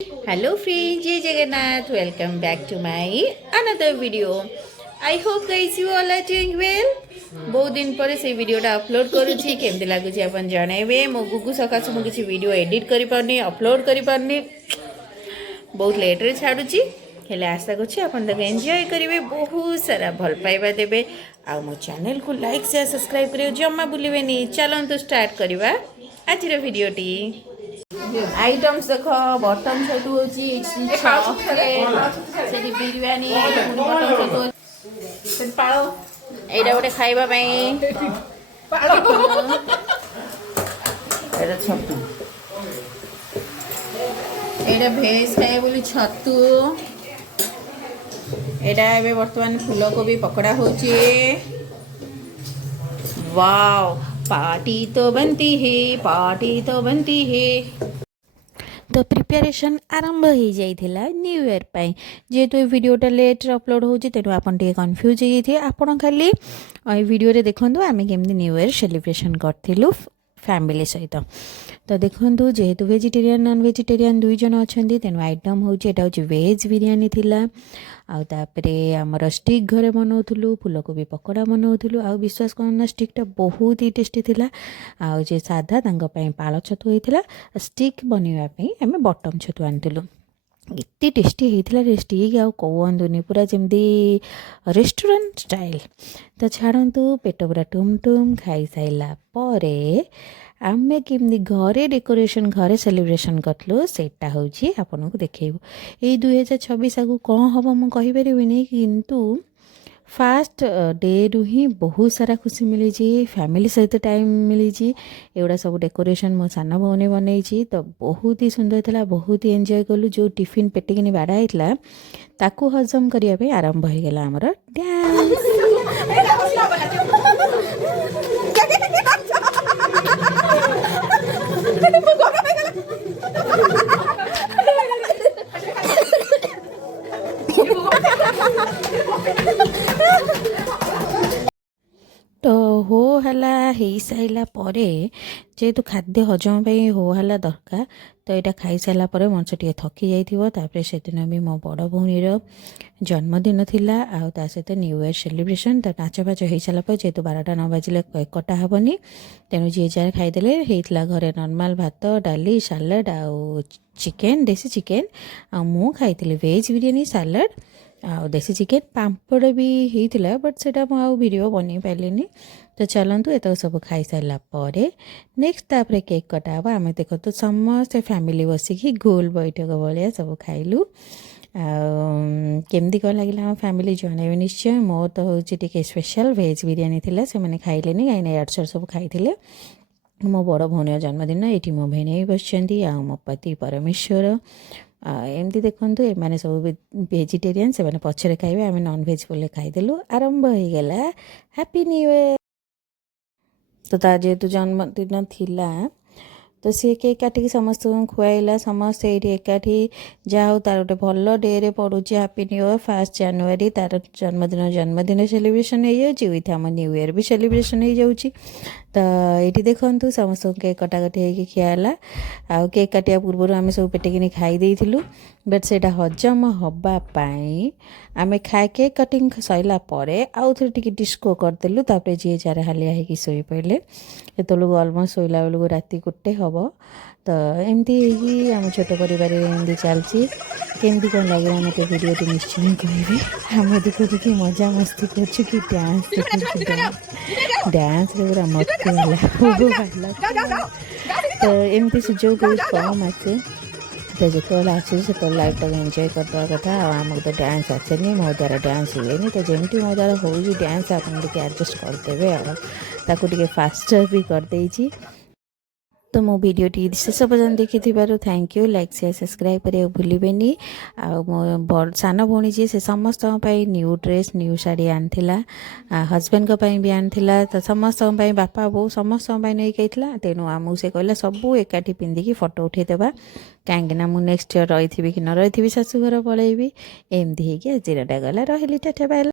Hello friends, Jai Jagannath. Welcome back to my another video. I hope guys you all are doing well. बहुत दिन पर से वीडियोटा upload करुँची केमती लगुच अपन जनइबे मो गुगु सकाशु मु किसी वीडियो एडिट करि पारनी अपलोड करि पारनी बहुत लेट रे छाडुची हेले आशा करछि अपन तक एन्जॉय करिवे बहुत सारा भल पाइबा देबे आ मो चैनल को लाइक शेयर सब्सक्राइब करियो जम्मा भूलिबेनी चलंतु स्टार्ट करिवा आजिर वीडियोटी आइटम्स देख बटन छटू होची चॉकलेट बिरयानी बटन छटू पाओ एटा गोटे खाइबा पई पाओ एटा छतु एटा भेज खाए बोली छतु एटा एबे वर्तमान फूलकोबी पकड़ा होची वाओ पार्टी तो बनती है पार्टी तो बनती है तो प्रिपेरेसन आरंभ हो जाइथिला न्यू ईयर पाई जेहेतु वीडियोटा लेट अपलोड होची तेनु आपन टे कंफ्यूज हो जाइथे आपन खाली वीडियो रे देखंतु आमे केमदी न्यू ईयर सेलिब्रेशन करथिलु फैमिली सहित तो देखंतु जेहेतु वेजिटेरियन नॉन वेजिटेरियन दुई जन अछंती तेनु आइटम होची एटा होची वेज बिरयानी थिला आउ तापरे हमर स्टिक घरे बनाउथुलु फूलकोबी पकोड़ा बनाउथुलु आउ विश्वास करना स्टिकटा बहुत ही टेस्टी थिला आउ जे साधा तांग पई पाଳ छतु होइथिला स्टिक बनिवा पई हमें बटम छतु आनथिलु इतनी टेस्टी होता है स्टिक आउ कहतुनि पूरा जमी रेस्टोरेंट स्टाइल तो छाड़ू पेट पूरा टुम टुम खाई सारा पर आमे केमती घरे डेकोरेशन घरे सेलिब्रेशन करूँ सेटा हूँ आपन को देखू ये 2026 आगु कौन हम मुझे कहीपरि किंतु फास्ट डे रु ही बहुत सारा खुशी मिली फैमिली सहित टाइम मिली एगुड़ा सब डेकोरेशन मो सान भौनी बनई तो बहुत ही सुंदर था बहुत ही एंजॉय कलु जो टिफिन पेटिकी बाड़ा होता ताकू हजम करने आरंभ हो गला आमर तो हो हला हो सारा जेहेतु खाद्य हजम पे हो हला दरकार तो यहाँ खाई सारा मनुष्य टे थकी जाइए से दिन भी मो बड़ भौणी जन्मदिन थिला आउ ता सहित न्यू ईयर सेलिब्रेशन तो नाच फाच हो सारापर जेहेतु 12टा न बाजिले केक कटा हेनी तेणु जी जार खाईदे होता घरे नॉर्मल भात डाली सालाड आउ चिकेन देसी चिकेन आ मु खाई वेज बिरयानी सालाड आ देसी चिकेन पापड़ भी होता बट से वीडियो बन पारे तो चलतु ये सब खाई सारापर नेक्स्ट तापर केक कटा हे आम देखो तो समस्ते फैमिली बसिकी गोल बैठक भाया सब खाइलु केमती कौन लगे आम फैमिली जनइबे निश्चय मो तो हूँ टी स्पेशल वेज बिरयानी थी से मैंने खाइले कहीं यार सब खाई मो बड़ भौणी जन्मदिन ये मो भेणे बस मो पति परमेश्वर एमती देखु एमाने सब वेजिटेरियन से मैंने पछरे खाइबे आम नॉन वेज बोले खाईदेलु आरंभ हो गला हैप्पी न्यू ईयर तो ता जेहेतु जन्मदिन थिला तो सी केक काटिक समस्त खुआला समस्ते ये एकाठी जहाँ तार गोटे भल डे रे पड़ुची हैप्पी न्यू ईयर 1 जनवरी तार जन्मदिन सेलिब्रेशन हो जाऊँगी विथ आम न्यू ईयर भी सेलिब्रेशन हो जाऊँगी तो ये देखु समस्त केक कटाकटी हो खियाला आउ केक काटिया पूर्व आम सब पेटिकी खाई बट से हजम हवापाई आम खाए केक कटिंग सरला आउ थे टी डिस्को करदेलु तापर जी जार हालिया हो शोई पड़े ये अलमोस्ट शोला बेलू राति 1 हम तो एमती आम छोट परिवार एमती चलती केमती कौन लगे मत वीडियो निश्चय कहे आम देखो देखी मजा मस्ती कर कि डांस डांस पूरा मस्ती तो एमती सुजोग बहुत कम आसे तो जो आसे से लाइफ टाक एंजॉय करदे कथा आमको तो डांस आसेनी मो द्वारा डांस हुए तो जमी मो द्वारा हो डांस आप एडजस्ट करदे ताकू फास्टर भी करदे तो मो वीडियो टी शेष पर्यटन देखी thank you like share subscribe करें भूलें आ मो सान भौणी जी से समस्त न्यू ड्रेस न्यू शाढ़ी आनीला हजबैंड भी आनीला तो समस्त बापा बो समस्त नहीं गई तेणु आमको से कहला सबू एकाठी पिंधिकी फोटो उठेदेवा कहीं मुझे नेक्स्ट ईयर रही कि न रही शाशुघर पलैबी एमती आज गला रही टाटा बाय।